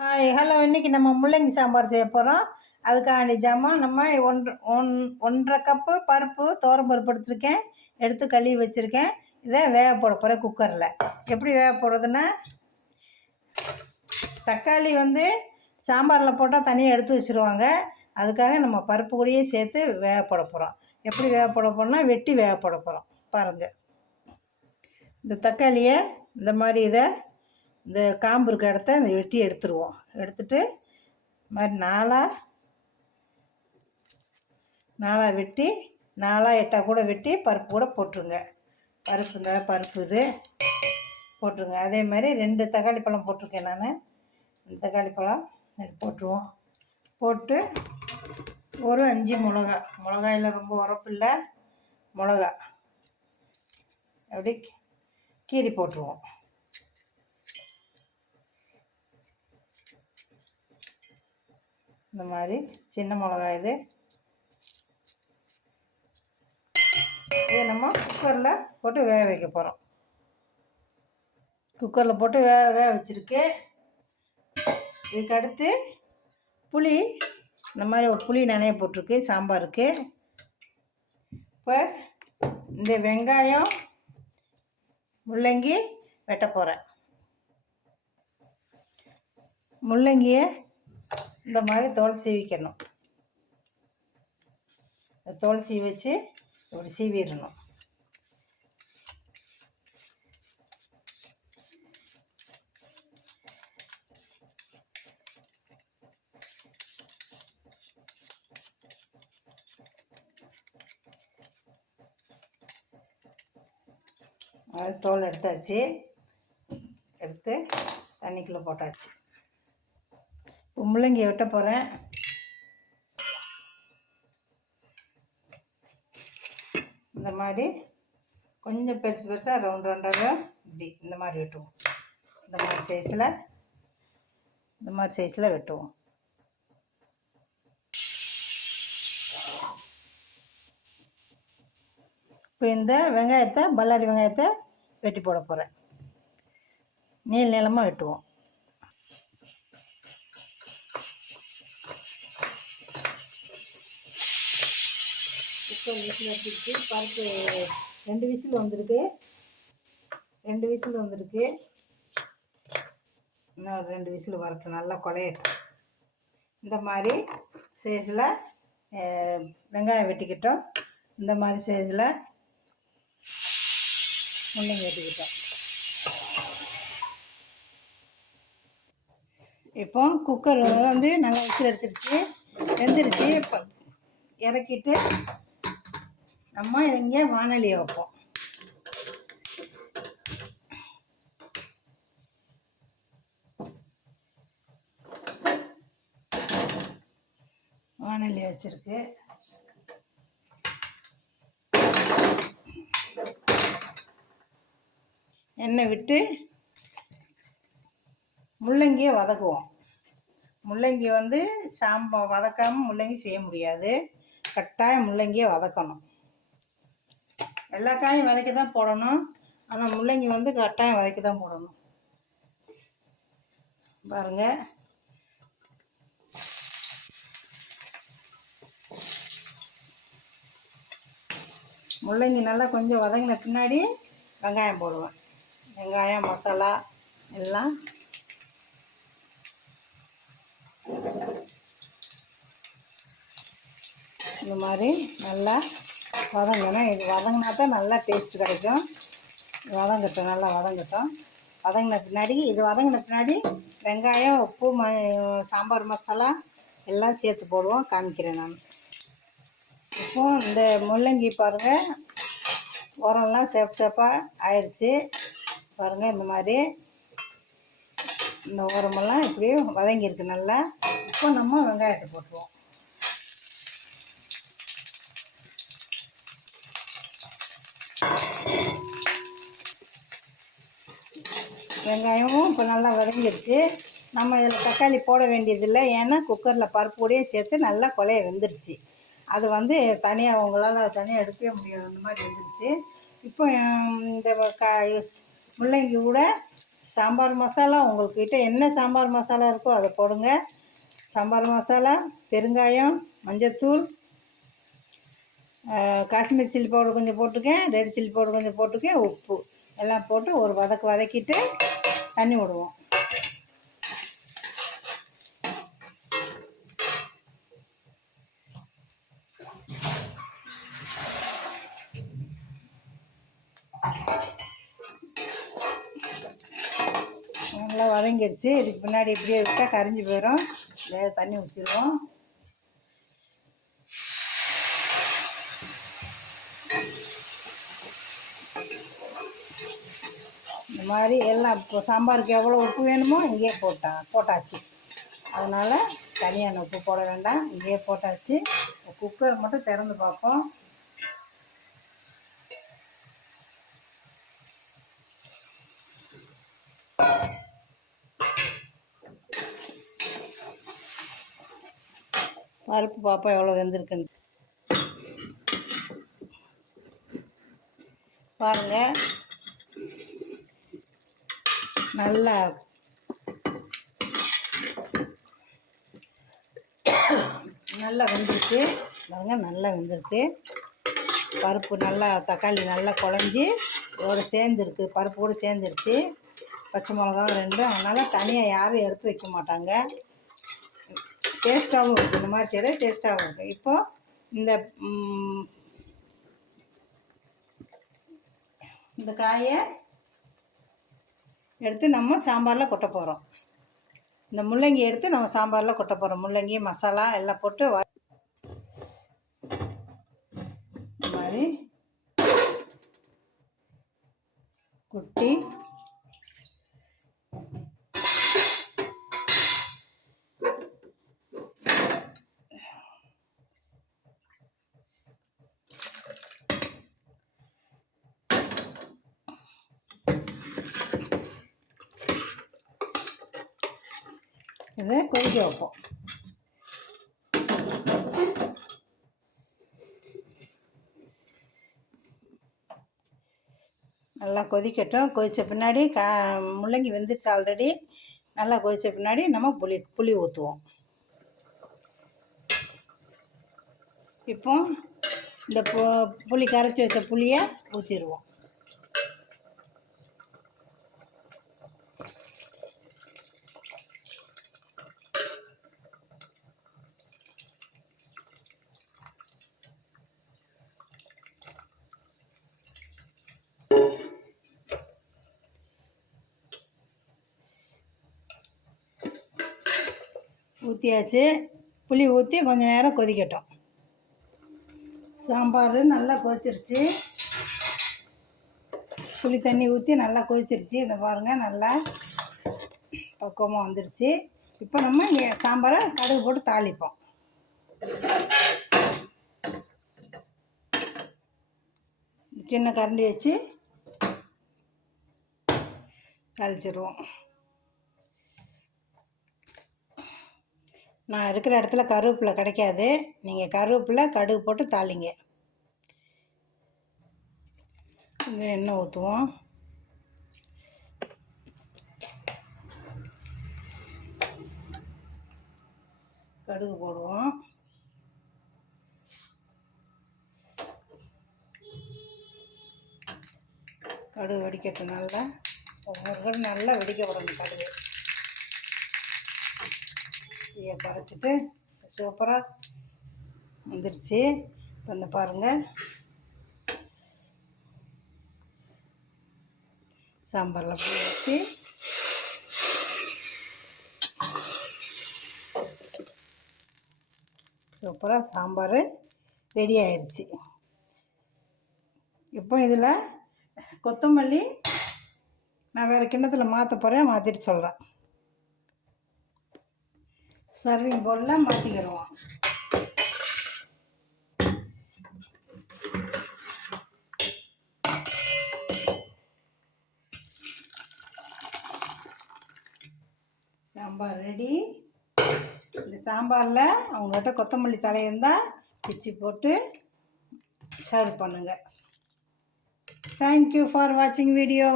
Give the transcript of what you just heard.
Hi hello இன்றைக்கி நம்ம முள்ளங்கி சாம்பார் செய்ய போகிறோம் அதுக்காண்டி ஜாமான் நம்ம ஒன்று ஒன் ஒன்றரை கப்பு பருப்பு பருப்பு எடுத்திருக்கேன். எடுத்து கழுவி வச்சுருக்கேன். இதை வேக போட போகிறேன் குக்கரில் எப்படி வேக போடுறதுன்னா தக்காளி வந்து சாம்பாரில் போட்டால் தனியாக எடுத்து வச்சுருவாங்க. அதுக்காக நம்ம பருப்பு கூடயே சேர்த்து வேக போட போகிறோம் எப்படி வேக போட போகிறோம்னா வெட்டி வேக போட போகிறோம் பாருங்கள் இந்த தக்காளியை இந்த மாதிரி இதை இந்த காம்பு இருக்க இடத்த இந்த வெட்டி எடுத்துருவோம். எடுத்துட்டு இது மாதிரி நாலாக நாலாக வெட்டி நாலாக எட்டாக கூட வெட்டி பருப்பு கூட போட்டுருங்க. பருப்பு இந்த பருப்பு இது போட்டுருங்க. அதே மாதிரி ரெண்டு தக்காளி பழம் போட்டிருக்கேன் நான். இந்த தக்காளி பழம் போட்டுருவோம். போட்டு ஒரு அஞ்சு மிளகா. மிளகாயில் ரொம்ப உரப்பு இல்லை. மிளகா. அப்படி கீரி போட்டுருவோம். இந்த மாதிரி சின்ன மிளகாய் இது. இதை நம்ம குக்கரில் போட்டு வேக வைக்க போகிறோம் குக்கரில் போட்டு வேக வேக வச்சுருக்கு. இதுக்கு அடுத்து புளி இந்த மாதிரி ஒரு புளி நினைய போட்டிருக்கு சாம்பாருக்கு. இப்போ இந்த வெங்காயம் முள்ளங்கி வெட்ட போகிறேன் முள்ளங்கியை இந்த மாதிரி தோல் சீவிக்கணும். தோல் சீவி வச்சு இப்படி சீவிடணும். அது தோல் எடுத்தாச்சு. எடுத்து தண்ணிக்குள்ளே போட்டாச்சு. இப்போ முள்ளங்கியை வெட்ட போகிறேன் இந்த மாதிரி கொஞ்சம் பெருசு பெருசாக ரவுண்ட் ரவுண்டாக இப்படி இந்த மாதிரி வெட்டுவோம். இந்த மாதிரி சைஸில் இந்த மாதிரி சைஸில் வெட்டுவோம். இப்போ இந்த வெங்காயத்தை பல்லாரி வெங்காயத்தை வெட்டி போட போகிறேன் நீள் நீளமாக வெட்டுவோம். குக்கர் விசில் வச்சுருக்கு பருப்பு ரெண்டு விசில் வந்திருக்கு. ரெண்டு விசில் வந்திருக்கு. இன்னும் ரெண்டு விசில் வரட்டும் நல்லா குழையட்டும். இந்த மாதிரி சைஸில் வெங்காயம் வெட்டிக்கிட்டோம். இந்த மாதிரி சைஸில் முள்ளங்கி வெட்டிக்கிட்டோம். இப்போ குக்கர் வந்து நல்லா விசில் அடிச்சிருச்சு. வெந்துருச்சு. இப்போ இறக்கிட்டு நம்ம இங்கே வானொலியை வைப்போம். வானொலி வச்சுருக்கு. எண்ணெய் விட்டு முள்ளங்கியை வதக்குவோம். முள்ளங்கி வந்து சாம்பா வதக்காமல் முள்ளங்கி செய்ய முடியாது. கட்டாயம் முள்ளங்கியை வதக்கணும். எல்லா காயும் விதைக்க தான் போடணும். ஆனால் முள்ளங்கி வந்து கட்டாயம் விதைக்க தான் போடணும். பாருங்க. முள்ளங்கி நல்லா கொஞ்சம் வதங்கின பின்னாடி வெங்காயம் போடுவேன். வெங்காயம் மசாலா எல்லாம். இந்த மாதிரி நல்லா வதங்கணும் இது வதங்கினா தான் நல்லா டேஸ்ட் கிடைக்கும். வதங்கட்டும் நல்லா வதங்கட்டும். வதங்கின பின்னாடி இது வதங்கின பின்னாடி வெங்காயம் உப்பு ம சாம்பார் மசாலா எல்லாம் சேர்த்து போடுவோம். காமிக்கிறேன் நான். இப்போ இந்த முள்ளங்கி பாருங்கள் உரம்லாம் சேப் சேப்பாக ஆயிடுச்சு பாருங்கள் இந்த மாதிரி. இந்த உரமெல்லாம் இப்படியும் வதங்கியிருக்கு நல்லா. இப்போ நம்ம வெங்காயத்தை போட்டுருவோம். வெங்காயமும் இப்போ நல்லா வதங்கிடுச்சு. நம்ம இதில் தக்காளி போட வேண்டியதில்லை. ஏன்னா குக்கரில் பருப்போடையே சேர்த்து நல்லா கொலைய வெந்துருச்சு. அது வந்து தனியாக உங்களால் தனியாக எடுக்கவே முடியாது. அந்த மாதிரி வந்துருச்சு. இப்போ இந்த கா முள்ளங்கி கூட சாம்பார் மசாலா உங்கள்கிட்ட என்ன சாம்பார் மசாலா இருக்கோ அதை போடுங்க. சாம்பார் மசாலா பெருங்காயம் மஞ்சத்தூள் காஷ்மீர் சில்லி பவுடர் கொஞ்சம் போட்டிருக்கேன். ரெட் சில்லி பவுடர் கொஞ்சம் போட்டிருக்கேன். உப்பு. எல்லாம் போட்டு ஒரு வதக்கு வதக்கிட்டு தண்ணி விடுவோம். நல்லா வதங்கிருச்சு. இதுக்கு பின்னாடி இப்படியே விட்டால் கரைஞ்சி போயிடும் தண்ணி ஊற்றிடுவோம் இந்த மாதிரி எல்லாம் இப்போ சாம்பாருக்கு எவ்வளோ உப்பு வேணுமோ இங்கேயே போட்டா போட்டாச்சு. அதனால் தனியான உப்பு போட வேண்டாம். இங்கேயே போட்டாச்சு. குக்கர் மட்டும் திறந்து பார்ப்போம். பருப்பு பார்ப்போம் எவ்வளோ வெந்திருக்குன்னு. பாருங்கள் நல்லா நல்லா வெந்திருக்கு. பாருங்க நல்லா வெந்திருக்கு. பருப்பு நல்லா தக்காளி நல்லா குழஞ்சி இதோட சேர்ந்துருக்கு. பருப்போடு சேர்ந்துருச்சு பச்சை மிளகாவும் ரெண்டும். அதனால் தனியாக யாரும் எடுத்து வைக்க மாட்டாங்க. டேஸ்ட்டாகவும் இருக்குது இந்த மாதிரி செய்கிறது டேஸ்ட்டாகவும் இருக்குது இப்போது இந்த இந்த காயை எடுத்து நம்ம சாம்பாரில் கொட்ட போகிறோம் இந்த முள்ளங்கி எடுத்து நம்ம சாம்பாரில் கொட்ட போகிறோம் முள்ளங்கி மசாலா எல்லாம் போட்டு வ இந்த மாதிரி. குட்டி இதை கொதிக்க வைப்போம் நல்லா கொதிக்கட்டும். கொதித்த பின்னாடி கா முள்ளங்கி வெந்துருச்சு ஆல்ரெடி நல்லா கொதித்த பின்னாடி நம்ம புளி புளி ஊற்றுவோம் இப்போ இந்த பு புளி கரைச்சி வச்ச புளியை ஊற்றிடுவோம் ஊற்றியாச்சு புளி ஊற்றி கொஞ்சம் நேரம் கொதிக்கட்டும். சாம்பார் நல்லா கொதிச்சிருச்சு. புளி தண்ணி ஊற்றி நல்லா கொதிச்சிருச்சு. இதை பாருங்கள் நல்லா பக்குவமாக வந்துருச்சு. இப்போ நம்ம இங்கே சாம்பாரை கடுகு போட்டு தாளிப்போம். சின்ன கரண்டி வச்சு தாளிச்சிடுவோம் நான் இருக்கிற இடத்துல கருவேப்பிலை கிடைக்காது. நீங்கள் கருவேப்பிலை கடுகு போட்டு தாளிங்க. இது எண்ணெய் ஊற்றுவோம் கடுகு போடுவோம். கடுகு வடிக்கட்டும் நல்லா. ஒவ்வொரு நல்லா வெடிக்க விடணும் கடுகு. தீயை கரைச்சிட்டு சூப்பராக வந்துருச்சு. இப்போ இந்த பாருங்கள் சாம்பாரில் போட்டு வச்சு. சூப்பராக சாம்பார் ரெடி ஆயிடுச்சு இப்போ இதில் கொத்தமல்லி நான் வேறு கிண்ணத்தில் மாற்ற போகிறேன் மாற்றிட்டு சொல்கிறேன் சர்விங் பவுலில் மாற்றிக்கிடுவோம் சாம்பார் ரெடி இந்த சாம்பாரில் அவங்ககிட்ட கொத்தமல்லி தலையிருந்தால் இருந்தால் பிச்சு போட்டு சர்வ் பண்ணுங்கள் தேங்க்யூ ஃபார் வாட்சிங் வீடியோ